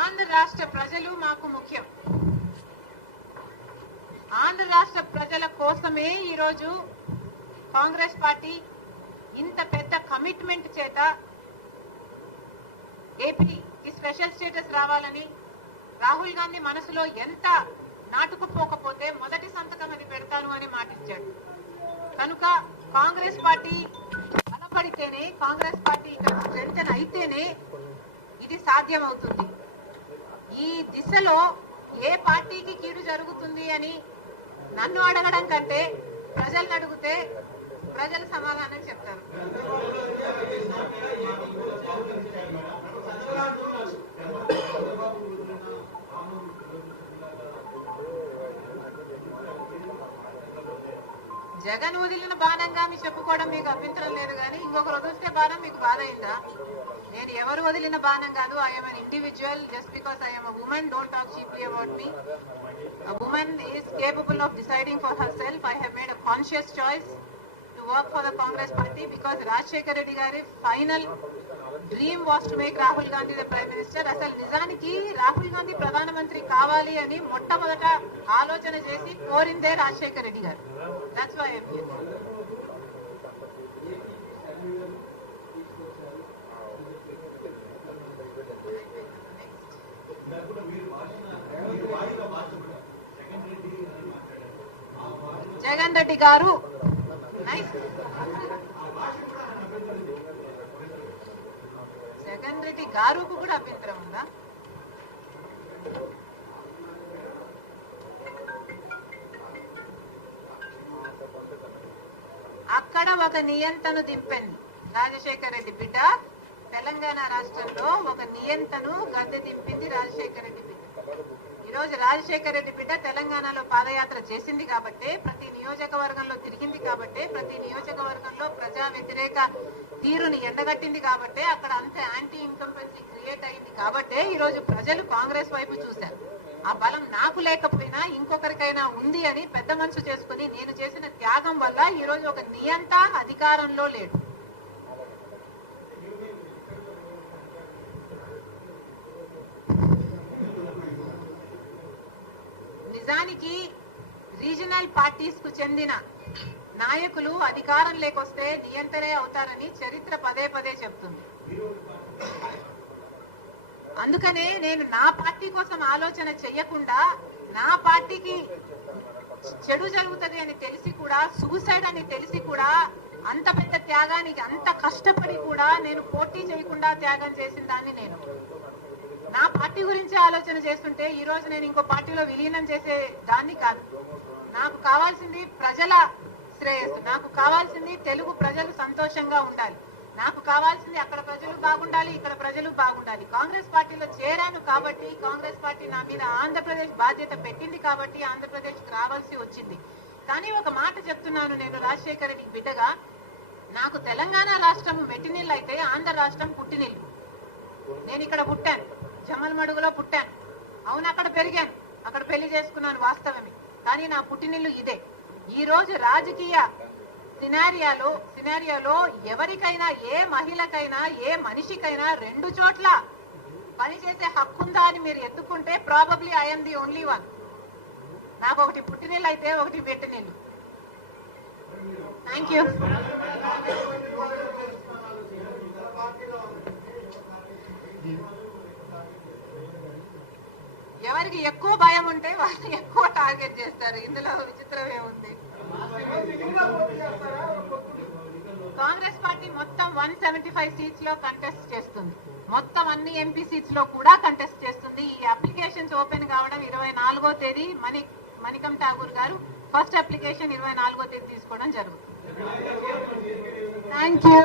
ఆంధ్ర రాష్ట్ర ప్రజలు మాకు ముఖ్యం. ఆంధ్ర రాష్ట్ర ప్రజల కోసమే ఈరోజు కాంగ్రెస్ పార్టీ ఇంత పెద్ద కమిట్మెంట్ చేత ఏపీకి స్పెషల్ స్టేటస్ రావాలని రాహుల్ గాంధీ మనసులో ఎంత నాటుకుపోకపోతే మొదటి సంతకం అది పెడతాను అని మాటిచ్చాడు కనుక కాంగ్రెస్ పార్టీ బలపడితేనే కాంగ్రెస్ పార్టీ ఇక్కడ స్ట్రెంగ్ అయితేనే ఇది సాధ్యమవుతుంది. ఈ దిశలో ఏ పార్టీకి కీడు జరుగుతుంది అని నన్ను అడగడం కంటే ప్రజలను అడిగితే ప్రజలు సమాధానం చెప్తారు జగన్ వదిలిన బాణంగా మీ చెప్పుకోవడం మీకు అభ్యంతరం లేదు కానీ ఇంకొకరు వదిలితే బాణం మీకు బాధ అయిందా నేను ఎవరు వదిలిన బాణం కాదు I'm an individual just because I'm a woman don't talk cheaply about me woman is capable of deciding for herself I have made a conscious choice. Work for the Congress party because Rajshekar Reddy గారి final dream was to make Rahul Gandhi the prime minister అసలు నిజానికి రాహుల్ గాంధీ ప్రధానమంత్రి కావాలి అని మొట్టమొదట ఆలోచన చేసి కోరిందే రాజశేఖర్ రెడ్డి గారు. దట్స్ వై జగన్ రెడ్డి గారు జగన్ రెడ్డి గారుకు కూడా అభ్యంతరం ఉందా? అక్కడ ఒక నియంతను దింపింది రాజశేఖర రెడ్డి బిడ్డ తెలంగాణ రాష్ట్రంలో ఒక నియంతను గద్దె దింపింది రాజశేఖర రెడ్డి రోజు రాజశేఖర రెడ్డి బిడ్డ తెలంగాణలో పాదయాత్ర చేసింది కాబట్టే ప్రతి నియోజకవర్గంలో తిరిగింది కాబట్టే ప్రతి నియోజకవర్గంలో ప్రజా వ్యతిరేక తీరుని ఎండగట్టింది కాబట్టే అక్కడ అంత యాంటీ ఇన్కంపెన్సీ క్రియేట్ అయింది కాబట్టే ఈ రోజు ప్రజలు కాంగ్రెస్ వైపు చూశారు. ఆ బలం నాకు లేకపోయినా ఇంకొకరికైనా ఉంది అని పెద్ద మనసు చేసుకుని నేను చేసిన త్యాగం వల్ల ఈ రోజు ఒక నియంత అధికారంలో లేడు. నిజానికి రీజనల్ పార్టీస్కు చెందిన నాయకులు అధికారం లేకొస్తే నియంత్రణే అవుతారని చరిత్ర పదే పదే చెప్తుంది. అందుకనే నేను నా పార్టీ కోసం ఆలోచన చెయ్యకుండా నా పార్టీకి చెడు జరుగుతుంది అని తెలిసి కూడా సూసైడ్ అని తెలిసి కూడా అంత పెద్ద త్యాగానికి అంత కష్టపడి కూడా నేను పోటీ చేయకుండా త్యాగం చేసిన దాన్ని నేను నా పార్టీ గురించి ఆలోచన చేస్తుంటే ఈ రోజు నేను ఇంకో పార్టీలో విలీనం చేసే దాన్ని కాదు. నాకు కావాల్సింది ప్రజల శ్రేయస్సు నాకు కావాల్సింది తెలుగు ప్రజలు సంతోషంగా ఉండాలి. నాకు కావాల్సింది అక్కడ ప్రజలు బాగుండాలి ఇక్కడ ప్రజలు బాగుండాలి. కాంగ్రెస్ పార్టీలో చేరాను కాబట్టి కాంగ్రెస్ పార్టీ నా మీద ఆంధ్రప్రదేశ్ బాధ్యత పెట్టింది కాబట్టి ఆంధ్రప్రదేశ్ రావాల్సి వచ్చింది. కానీ ఒక మాట చెప్తున్నాను నేను రాజశేఖర రెడ్డికి బిడ్డగా. నాకు తెలంగాణ రాష్ట్రం మెట్టినీళ్ళు అయితే ఆంధ్ర రాష్ట్రం పుట్టినిల్లు. నేను ఇక్కడ పుట్టాను. జమలమడుగులో పుట్టాను అవును అక్కడ పెరిగాను. అక్కడ పెళ్ళి చేసుకున్నాను వాస్తవమే. కానీ నా పుట్టినిల్లు ఇదే. ఈ రోజు రాజకీయ సినారియాలో సినారియాలో ఎవరికైనా ఏ మహిళకైనా ఏ మనిషికైనా రెండు చోట్ల పనిచేసే హక్కుందా అని మీరు ఎత్తుకుంటే probably I'm the only one నాకు ఒకటి పుట్టినీళ్ళు అయితే ఒకటి పెట్టినీళ్ళు థ్యాంక్ యూ ఎవరికి ఎక్కువ భయం ఉంటే వాళ్ళని ఎక్కువ టార్గెట్ చేస్తారు. ఇందులో విచిత్రమే ఉంది. కాంగ్రెస్ పార్టీ మొత్తం వన్ సెవెంటీ ఫైవ్ సీట్స్లో కంటెస్ట్ చేస్తుంది. మొత్తం అన్ని ఎంపీ సీట్స్లో కూడా కంటెస్ట్ చేస్తుంది. ఈ అప్లికేషన్స్ ఓపెన్ కావడం ఇరవై నాలుగో తేదీ. మణి మణికం ఠాగూర్ గారు ఫస్ట్ అప్లికేషన్ ఇరవై నాలుగో తేదీ తీసుకోవడం జరుగుతుంది. Thank you